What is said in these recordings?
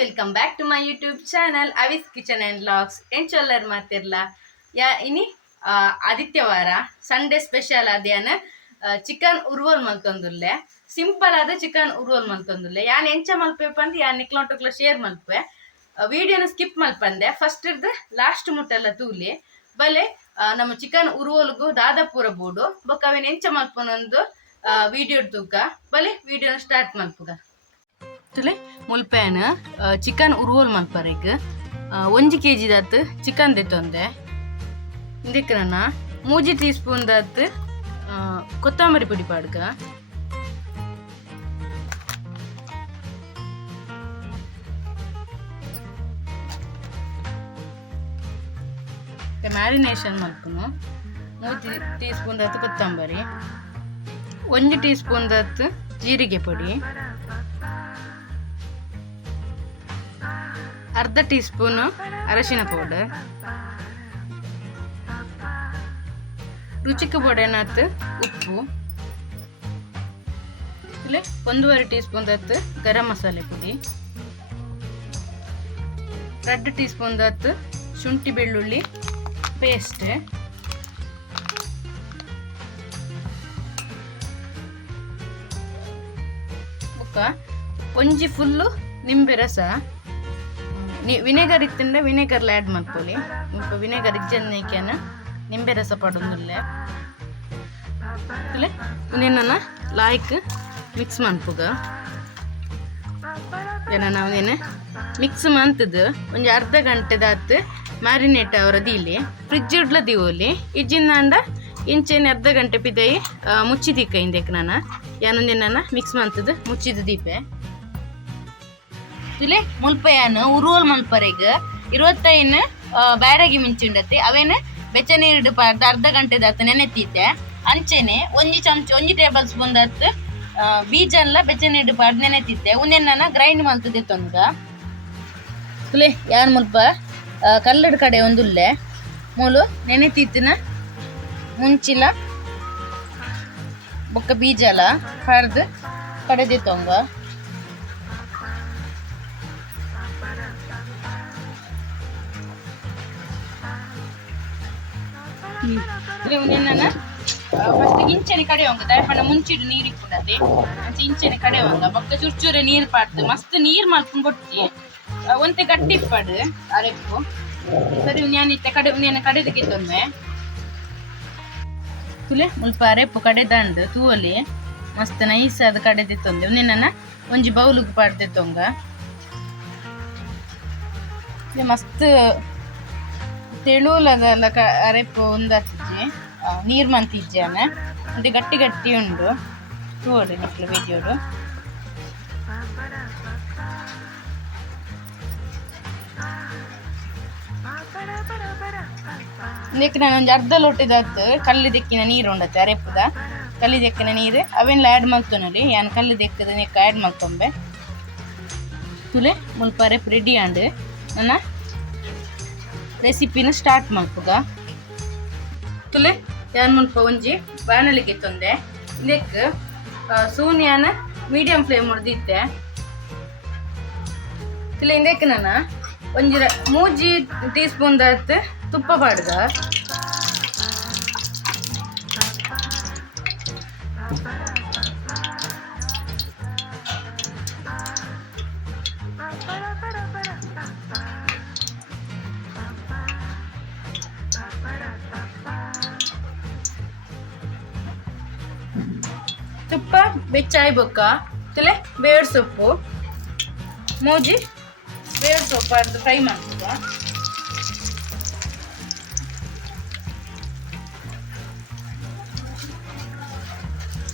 Welcome back to my YouTube channel Avi's kitchen and vlogs. ಎಂಚೊಲ್ಲರು ಮಾತಿರ್ಲ ಇನಿ ಆದಿತ್ಯವಾರ ಸಂಡೇ ಸ್ಪೆಷಲ್ ಅದೇನ ಚಿಕನ್ ಉರುವಲ್ ಮಲ್ತೊಂದುಲ್ಲೆ. ಸಿಂಪಲ್ ಆದ ಚಿಕನ್ ಉರುವಲ್ ಮಲ್ತೊಂದುಲ್ಲೆ. ಯಾನ್ ಎಂಚ ಮಲ್ಪೇಪ ಅಂದ್ ಯಾನ್ ನಿಕ್ಲೊಂಟುಕ್ಲ ಶೇರ್ ಮಲ್ಪೆ. ವಿಡಿಯೋನ ಸ್ಕಿಪ್ ಮಲ್ಪಂದೆ. ಫಸ್ಟ್ ಇರ್ದು ಲಾಸ್ಟ್ ಮುಟ್ಟೆಲ್ಲ ತೂಲಿ ಬಲೆ ನಮ್ಮ ಚಿಕನ್ ಉರುವಲ್ಗು ದಾದಾಪುರ ಬೋಡು ಬೊಕ್ಕ ಅವೇನು ಎಂಚ ಮಲ್ಪನೊಂದು ವಿಡಿಯೋ ತೂಕ ಬಲೆ ವಿಡಿಯೋನ ಸ್ಟಾರ್ಟ್ ಮಲ್ಪುಗ. ಮುಲ್ಪೇನ ಚಿಕನ್ ಉರುವಲ್ ಮಲ್ಪರೆಗ್ 1 kg ದಾತ್ ಚಿಕನ್ ದೆತ್ತೊಂದೆ. ಇದಕ್ಕೆ ನಾನು 3 ಟೀಸ್ಪೂನ್ ದಾತ್ ಕೊತ್ತಂಬರಿ ಪುಡಿ ಪಾಡ್ಗ, ಮ್ಯಾರಿನೇಷನ್ ಮಲ್ಪನು 3 ಟೀಸ್ಪೂನ್ ದಾತ್ ಕೊತ್ತಂಬರಿ, 1 ಟೀಸ್ಪೂನ್ ದಾತ್ ಜೀರಿಗೆ ಪುಡಿ, ಅರ್ಧ ಟೀಸ್ಪೂನು ಅರಶಿನ ಪೌಡರ್, ರುಚಿಗೆ ಪೊಡೆನಾತ್ ಉಪ್ಪು, 1.5 ಟೀಸ್ಪೂನ್ ದಾತ್ ಗರಂ ಮಸಾಲೆ ಪುಡಿ, 2 ಟೀಸ್ಪೂನ್ ದಾತ್ ಶುಂಠಿ ಬೆಳ್ಳುಳ್ಳಿ ಪೇಸ್ಟ್, ಒಂಜಿ ಫುಲ್ಲು ನಿಂಬೆ ರಸ. ವಿನೆಗರ್ ಇತ್ತಂದ್ರೆ ವಿನೆಗರ್ಲ ಆ್ಯಡ್ ಮಾಡ್ಕೊಳ್ಳಿ. ವಿನೆಗರ್ ಇಜ್ಜನ್ನೇಕೇನ ನಿಂಬೆ ರಸ ಪಡೊಂದುಲ್ಲೆ ಉನೇನ ಲಾಯ್ಕ್ ಮಿಕ್ಸ್ ಮನ್ಪುಗ. ನಾವು ಮಿಕ್ಸ್ ಮಂತದ್ದು ಒಂಜಿ ಅರ್ಧ ಗಂಟೆ ದಾತ್ ಮ್ಯಾರಿನೇಟ್ ಅವರ ದೀಲಿ ಫ್ರಿಜ್ ಇಡ್ಲ ದಿವೋಲಿ ಇಜ್ಜಿಂದಾಂಡ ಇಂಚೇನೆ ಅರ್ಧ ಗಂಟೆ ಪಿದೈ ಮುಚ್ಚಿ ದೀಕ ಇಂದಕ್ಕೆ ಯಾನೊಂದೇನ ಮಿಕ್ಸ್ ಮಂತದ್ದು ಮುಚ್ಚಿದ ದೀಪೆ ತುಲೆ ಮುಲ್ಪಯಾನು ಉರುವಲ್ ಮಲ್ಪರೆಗ್ 25 ಬ್ಯಾಡಗಿ ಮಿಂಚುಂಡತೆ ಅವೇನು ಬೆಚ್ಚ ನೀರು ಪಾರ್ದು ಅರ್ಧ ಗಂಟೆ ದಾತ್ ನೆನೆತೀತೆ. ಅಂಚೆನೆ 1 ಟೇಬಲ್ ಸ್ಪೂನ್ ದಾತ್ ಬೀಜನ್ಲ ಬೆಚ್ಚ ನೀರು ಪಾರ್ದು ನೆನೆತೀತೆ. ಉನ್ನೆನ್ನ ಗ್ರೈಂಡ್ ಮಲ್ತದೆ ತೊಂದ ತುಲೆ ಯಾನ್ ಮುಲ್ಪ ಕಲ್ಲಡ್ ಕಡೆ ಒಂದುಲ್ಲೆ ಮೂಲು ನೆನೆತೀತಿನ ಮುಂಚಿಲ ಬೊಕ್ಕ ಬೀಜಲ ಪಾರ್ದು ಕಡೆದೆ ತೊಂಗ. ಫಸ್ಟ್ ಇಂಚನೆ ಕಡೆವಂಗ ದಯಪಂಡ ಮುಂಚಿಡು ನೀರು ಇಪ್ಪುಂಡತೆ ಅಂಚೆ ಇಂಚನೆ ಕಡೆವಂಗ ಬೊಕ್ಕ ಚುರ್ಚೂರೆ ನೀರು ಪಾಡ್ದು ಮಸ್ತ್ ನೀರು ಮಲ್ಪುಂಡು ಬೊಟ್ಟಿ ಒಂತೆ ಗಟ್ಟಿ ಇಪ್ಪಡು ಅರೆಪ್ಪು ಸರಿ ಉನ್ಯಾನಿತ್ತೆ ಕಡೆ ಉನ್ಯಾನ ಕಡೆದಕ್ಕೆ ತೊಂದೆ ತುಲೆ ಮುಲ್ಪ ಅರೆಪ್ಪು ಕಡೆ ದಂಡು ತೂವಲಿ ಮಸ್ತ್ ನೈಸ್ ಆದ ಕಡೆದೆ ತೊಂದೆ. ಉನ್ಯಾನ ಒಂಜಿ ಬೌಲುಗ್ ಪಾಡ್ದೆ ತೊಂಗ ಮಸ್ತ್ ತೆಳುಲಗಲ ಅರೆಪ್ಪು ಒಂದಾತಿಜ್ಜಿ ನೀರು ಮಂತಿಜ್ಜಾನ ಮತ್ತೆ ಗಟ್ಟಿ ಗಟ್ಟಿ ಉಂಡು ತೂವಡು ನಿಕ್ಲು ಬೇಜೋಡು. ಇದಕ್ಕೆ ನಾನು ಒಂದು ಅರ್ಧ ಲೋಟದಾತ್ ಕಲ್ಲು ದೆಕ್ಕಿನ ನೀರು ಉಂಡತ್ತೆ ಅರೆಪ್ಪುದ ಕಲ್ಲು ದೆಕ್ಕಿನ ನೀರು ಅವೆಲ್ಲ ಆ್ಯಡ್ ಮಾಡ್ತೊನರಿ ಯಾನು ಕಲ್ಲು ದೆಕ್ಕದ ನೆಕ್ಕ ಆ್ಯಡ್ ಮಾಡ್ಕೊಂಬೆ ತುಲೆ ಮುಲ್ಪ ಅರೆಪ್ಪು ರೆಡಿ ಆಂಡು ನನ್ನ ರೆಸಿಪಿನ ಸ್ಟಾರ್ಟ್ ಮಾಡ್ಪುಗ. ತುಲೆ ಯಾನ್ ಮುಲ್ಪ ಒಂಜಿ ಬಾಣಲಿಗೆ ತೊಂದೆ ಇದಕ್ಕೆ ಸೂನ್ಯಾನ ಮೀಡಿಯಂ ಫ್ಲೇಮ್ ಹೊಡೆದಿತ್ತೆ ತುಲೆ ಇದಕ್ಕೆ ನಾನು ಒಂಜಿ 3 ಟೀಸ್ಪೂನ್ ದಾತ್ ತುಪ್ಪ ಪಾಡ್ದ, ತುಪ್ಪ ಬೆಚ್ಚಾಯಿ ಬೊಕ್ಕ ತುಲೆ ಬೇಡ್ ಸೊಪ್ಪು ಮೂಜಿ ಬೇಡ್ ಸೊಪ್ಪು ಅರ್ದು ಫ್ರೈ ಮಾಡ್ತದ.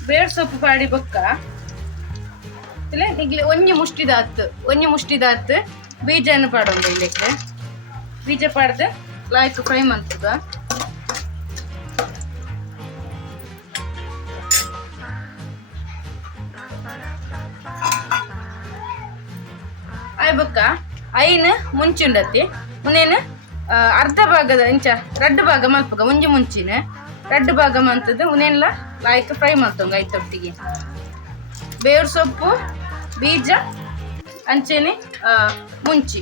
ಬೇಡ್ ಸೊಪ್ಪು ಪಾಡಿ ಬೊಕ್ಕ ತುಲೆ ನಿಗ್ಲಿ ಒಂಜಿ ಮುಷ್ಟಿ ದಾತ್ ಬೀಜನ ಪಾಡೊಂದು ಇಲ್ಲಕ್ಕೆ ಬೀಜ ಪಾಡ್ದು ಲಾಯ್ಕ್ ಫ್ರೈ ಮಾಡ್ತದ. ಬೊಕ್ಕ ಐನ್ ಮುಂಚುಂಡತಿ ಮುನೇನು ಅರ್ಧ ಭಾಗದ ಇಂಚ 2 ಭಾಗ ಮಲ್ಪಗ ಒಂಜಿ ಮುಂಚಿನ 2 ಭಾಗ ಮಂತದ್ದು ಉನೇನ್ಲ ಲಾಯ್ಕ್ ಫ್ರೈ ಮಾಡ್ತಂಗ ಐತೊಟ್ಟಿಗೆ ಬೇವ್ರ ಸೊಪ್ಪು ಬೀಜ ಅಂಚೆನೆ ಮುಂಚಿ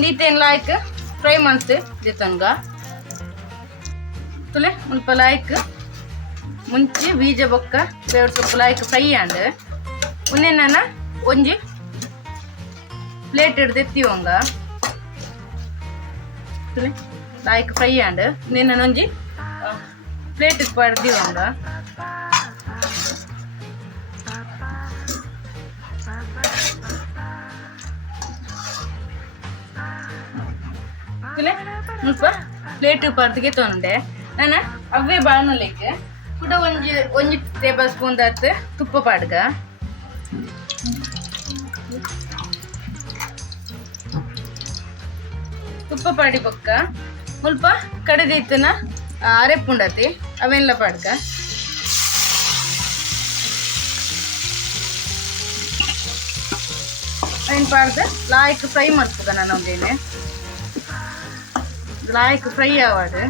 ನೀತೇನು ಲಾಯ್ಕ್ ಫ್ರೈ ಮಾಡ್ತು ದಿತ್ತಂಗ ತುಲೆ ಮುಲ್ಪ ಲಾಯ್ಕ್ ಮುಂಚಿ ಬೀಜ ಬೊಕ್ಕ ಬೇವ್ರ ಸೊಪ್ಪು ಲಾಯ್ಕ್ ಫ್ರೈ ಆಂಡ್ ಉನ್ನೆ ನಾನು ಒಂಜಿ ಪ್ಲೇಟ್ ಹಿಡ್ದು ಎತ್ತಿವಂಗ ತುಲೆ ಲಾಯ್ಕ್ ಫ್ರೈ ಆಂಡ್ ನಿನ್ನ ಒಂಜಿ ಪ್ಲೇಟ್ ಪಡ್ದಿವಂಗ ಮುಲ್ಪ ಪ್ಲೇಟ್ ಪರ್ದಿಗೆ ತೊಂಡೆ ನಾನು ಅವೇ ಬಾಣಲೆಗೆ ಕೂಡ ಒಂಜಿ ಟೇಬಲ್ ಸ್ಪೂನ್ ದಾತ್ ತುಪ್ಪ ಪಾಡ್ಗ ತುಪ್ಪ ಪಾಡಿ ಬೊಕ್ಕ ಮುಲ್ಪ ಕಡೆದಿತ್ತನ ಅರೆಪ್ಪುಂಡತಿ ಅವೆಲ್ಲ ಪಾಡ್ಗ ಅವೇನು ಪಾಡ್ದು ಲಾಯ್ಕ್ ಫ್ರೈ ಮಾಡ್ತದ ನಾನು ಒಂದೇನೆ ಲಾಯ್ಕ್ ಫ್ರೈ ಆವಾಡು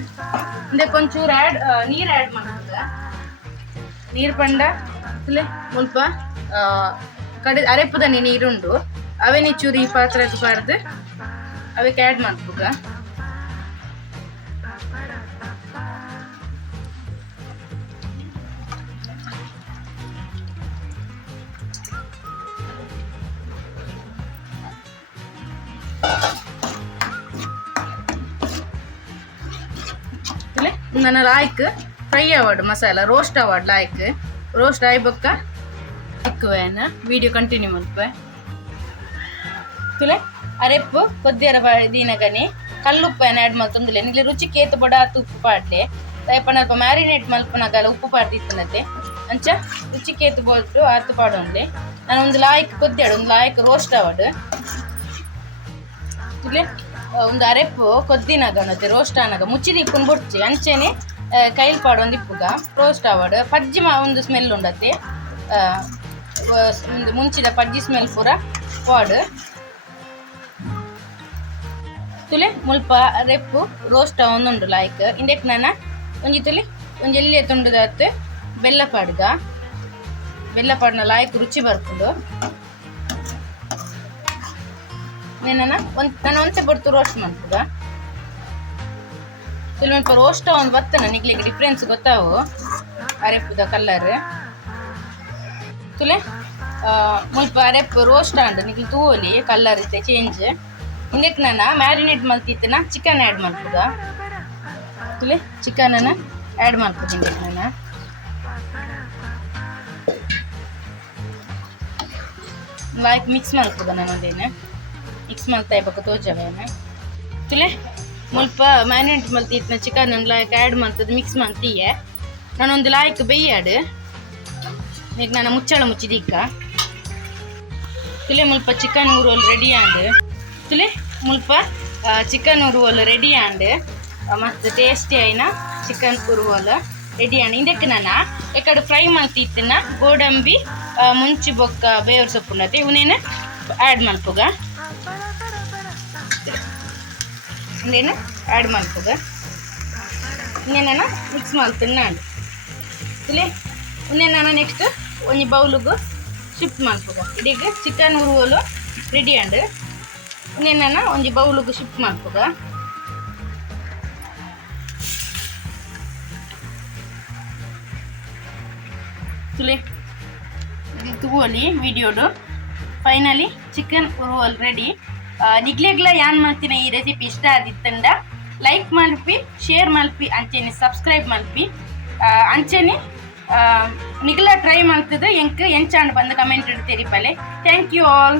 ಇಂದೆ ಕೊಂಚೂರು ನೀರು ಆ್ಯಡ್ ಮಾಡ್ತದ ನೀರು ಪಂಡ ಮುಲ್ಪ ಅರೆಪ್ಪುದನಿ ನೀರುಂಡು ಅವೇ ನಿಚ್ಚೂರು ಈ ಪಾತ್ರೆ ಪಾಡ್ದು ಅವಕ್ಕೆ ಆ್ಯಡ್ ಮಾಡ್ಬೇಕ ನನ್ನ ಲಾಯ್ಕ್ ಫ್ರೈ ಆವಾಡು ಮಸಾಲ ರೋಸ್ಟ್ ಆವಾಡು ಲಾಯ್ಕ್ ರೋಸ್ಟ್ ಆಯ್ಬಕ್ಕ ಇಕ್ಕುವೇನ ವಿಡಿಯೋ ಕಂಟಿನ್ಯೂ ಮಲ್ಪೆ ತುಲೆ ಅರೆಪ್ಪು ಕೊದ್ದಿಯರ ದೀನಗನಿ ಕಲ್ಲುಪ್ಪನ ಆ್ಯಡ್ ಮಲ್ತೊಂದಿಲ್ಲ ನಿಗ್ಲೆ ರುಚಿ ಕೇತು ಬಡ ಆತು ಉಪ್ಪು ಪಾಡ್ಲೆ ದಯಪನಲ್ಪ ಮ್ಯಾರಿನೇಟ್ ಮಲ್ಪನಾಗಲ್ಲ ಉಪ್ಪು ಪಾಡ್ದಿತ್ತನತೆ ಅಂಚ ರುಚಿ ಕೇತು ಬೋಲ್ಟು ಆತು ಪಾಡೋನ್ಲೆ ನಾನು ಒಂದು ಲಾಯ್ಕ್ ಕೊದ್ದಾಡು ಒಂದು ಲಾಯ್ಕ್ ರೋಸ್ಟ್ ಆವಾಡು ತುಲೆ ಒಂದು ಅರೆಪ್ಪು ಕೊದ್ದಿನಾಗನತೆ ರೋಸ್ಟ್ ಆನಾಗ ಮುಚ್ಚಿದ ಇಪ್ಪುನ್ ಬೊಡ್ಚಿ ಅಂಚೆನೆ ಕೈಲ್ ಪಾಡು ಒಂದು ಇಪ್ಪುಗ ರೋಸ್ಟ್ ಆವಾಡು ಪಜ್ಜಿ ಒಂದು ಸ್ಮೆಲ್ ಉಂಡತೆ ಮುಂಚಿದ ಪಜ್ಜಿ ಸ್ಮೆಲ್ ಪೂರ ಪಾಡು ತುಲೆ ಮುಲ್ಪ ಅರೆಪ್ಪು ರೋಸ್ಟ್ ಒಂದುಂಡು ಲಾಯ್ಕ್ ಇಂದಕ್ಕೆ ನಾನು ಒಂಜಿ ತುಲೆ ಒಂಜಿ ಎಲ್ಲಿ ತುಂಡುದಾತ್ ಬೆಲ್ಲ ಪಾಡ್ಗ ಬೆಲ್ಲ ಪಾಡ್ನ ಲಾಯ್ಕ್ ರುಚಿ ಬರ್ಕೊಂಡು ನಾನು ಒಂದ್ಸೆ ಬಡ್ತು ರೋಸ್ಟ್ ಮಾಡ್ತದ ಸ್ವಲ್ಪ ರೋಸ್ಟ್ ಒಂದು ಬರ್ತನ ನಿಗ್ಲಿಗೆ ಡಿಫ್ರೆನ್ಸ್ ಗೊತ್ತಾವು ಅರೆಪ್ಪುದ ಕಲರ್ ತುಲೆ ಮುಲ್ಪ ಅರೆಪ್ಪು ರೋಸ್ಟ್ ಆಂಡ್ ನಿಗ್ಲಿ ತೂವಲಿ ಕಲರ್ ಇತ್ತೆ ಚೇಂಜ್ ಇಂದಕ್ಕೆ ನಾನು ಮ್ಯಾರಿನೇಟ್ ಮಲ್ತಿತ್ತನ ಚಿಕನ್ ಆ್ಯಡ್ ಮಾಡ್ತದ ತುಲೆ ಚಿಕನನ್ನು ಆ್ಯಡ್ ಮಾಡ್ತದೆ ಇಂದಕ್ಕೆ ನಾನು ಲಾಯ್ಕ್ ಮಿಕ್ಸ್ ಮಾಡ್ತದ ನಾನು ಅದೇನು ಮಿಕ್ಸ್ ಮಾಡ್ತಾ ಇರ್ಬೇಕು ತೋಜವೇನ ತುಲೆ ಮುಲ್ಪ ಮ್ಯಾರಿನೇಟ್ ಮಲ್ತಿದ್ನ ಚಿಕನ್ ಲಾಯ್ಕ್ ಆ್ಯಡ್ ಮಾಡ್ತದೆ ಮಿಕ್ಸ್ ಮಾಡ್ತೀಯ ನಾನೊಂದು ಲಾಯ್ಕ್ ಬೇಯಾಡು ಈಗ ನಾನು ಮುಚ್ಚಳ ಮುಚ್ಚಿದೀಕ ತುಲೆ ಮುಲ್ಪ ಚಿಕನ್ ಉರುವಲ್ ರೆಡಿ ಆಂಡ್ ತುಲೆ ಮುಲ್ಪ ಚಿಕನ್ ಉರುವಲ್ ರೆಡಿ ಆಂಡ್ ಮತ್ತು ಟೇಸ್ಟಿ ಆಯ್ನ ಚಿಕನ್ ಉರುವಲ್ ರೆಡಿ ಆಂಡ್ ಇದಕ್ಕೆ ನಾನು ಎಕಡೆ ಫ್ರೈ ಮಾಡ್ತಿತ್ತನ ಗೋಡಂಬಿ ಮುಂಚಿ ಬೊಕ್ಕ ಬೇವ್ರ ಸೊಪ್ಪು ಉಂಡತೆ ಇವನೇನು ಆ್ಯಡ್ ಮಲ್ಪುಗ ಇನ್ನೇನು ಆ್ಯಡ್ ಮಾಡ್ತದ ಇನ್ನೇನ ಮಿಕ್ಸ್ ಮಾಡ್ತೀನಿ ನಾನು ಇಲ್ಲಿ ಇನ್ನೇನ ನೆಕ್ಸ್ಟ್ ಒಂದು ಬೌಲಿಗೆ ಶಿಫ್ಟ್ ಮಾಡ್ತದ ಇದೀಗ ಚಿಕನ್ ಉರುವಲು ರೆಡಿ ಅಂಡ್ ಇನ್ನೇನ ಒಂದು ಬೌಲಿಗೆ ಶಿಫ್ಟ್ ಮಾಡ್ತದ ತುಲೆ ತಗೋಲಿ ವಿಡಿಯೋಡು ಫೈನಲಿ ಚಿಕನ್ ಉರುವಲ್ ರೆಡಿ ನಿಗ್ಲೆಗ್ಲ ಯಾನ್ ಮಾಡ್ತೀನಿ ಈ ರೆಸಿಪಿ ಇಷ್ಟ ಆದಿತ್ತಂಡ ಲೈಕ್ ಮಲ್ಪಿ ಶೇರ್ ಮಲ್ಪಿ ಅಂಚೆನೆ ಸಬ್ಸ್ಕ್ರೈಬ್ ಮಲ್ಪಿ ಅಂಚೆನೆ ನಿಗ್ಲ ಟ್ರೈ ಮಾಡ್ತದೆ ಎಂಚಾಂಡ್ ಬಂದು ಕಮೆಂಟ್ ಇಡ್ತೀರಿ ಪಲೆ ಥ್ಯಾಂಕ್ ಯು ಆಲ್.